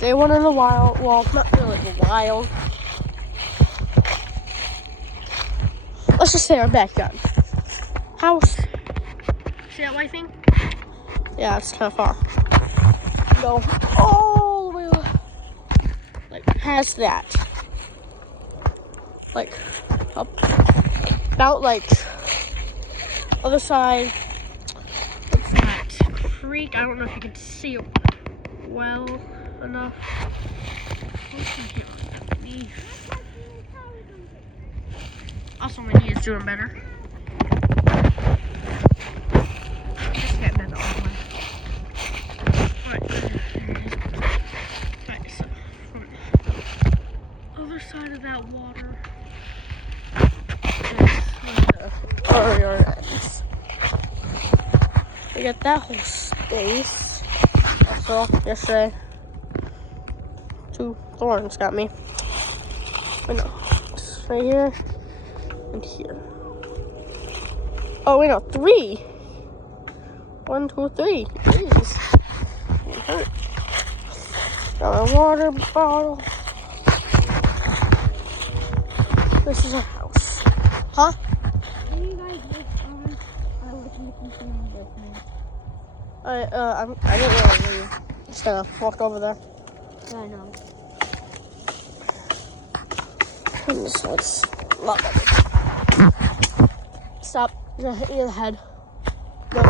They went in the wild. Well, not really the wild. Let's just say our backyard. House. See that white thing? Yeah, it's kind of far. Go all the way, like past that. Like up, about like other side. What's that? Creek. I don't know if you can see it well enough. Also, my knee is doing better. Just get better all the way. Alright, so from the other side of that water is where the yard ends. We got that whole space. Also, yesterday, 2 thorns got me. Wait, no, it's right here and here. Oh, wait, no, 3. 1, 2, 3. Jesus. It hurt. Got a water bottle. This is our house. Huh? When you guys live on, I was looking for I didn't really leave. Just walked over there. Yeah, I know. And this one's a lot better. Stop. You're gonna hit me in the head. No.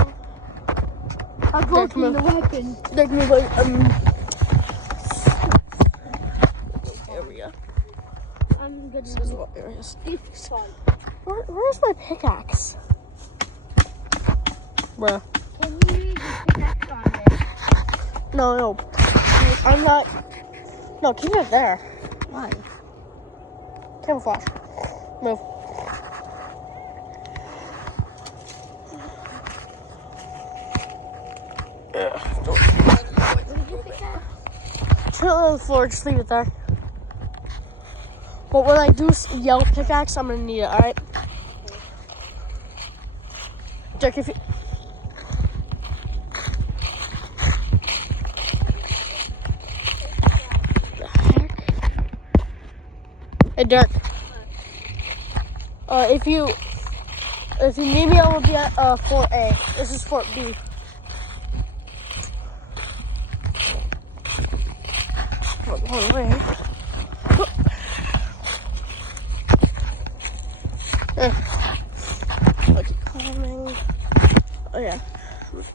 I'm broken the weapon. There's me like, area. I'm good. This is what areas. It's fun. Where's my pickaxe? Bruh. Can you use the pickaxe on it? No. I'm not. No, keep it there. Why? Camouflage. Move. Chill on the floor, just leave it there. But when I do yell pickaxe, I'm gonna need it, alright? Jack, if you... The heck? Hey, Dirk. If you need me, I will be at Fort A. This is Fort B. One way. I'll keep coming. Oh yeah,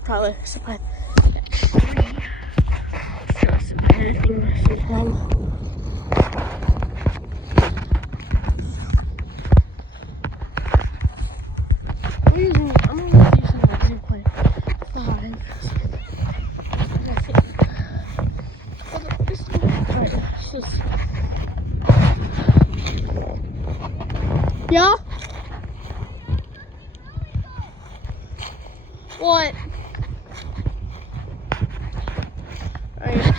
probably supply tree. Sure, supply anything from. I'm gonna use some 0.5. Yeah? What? Alright.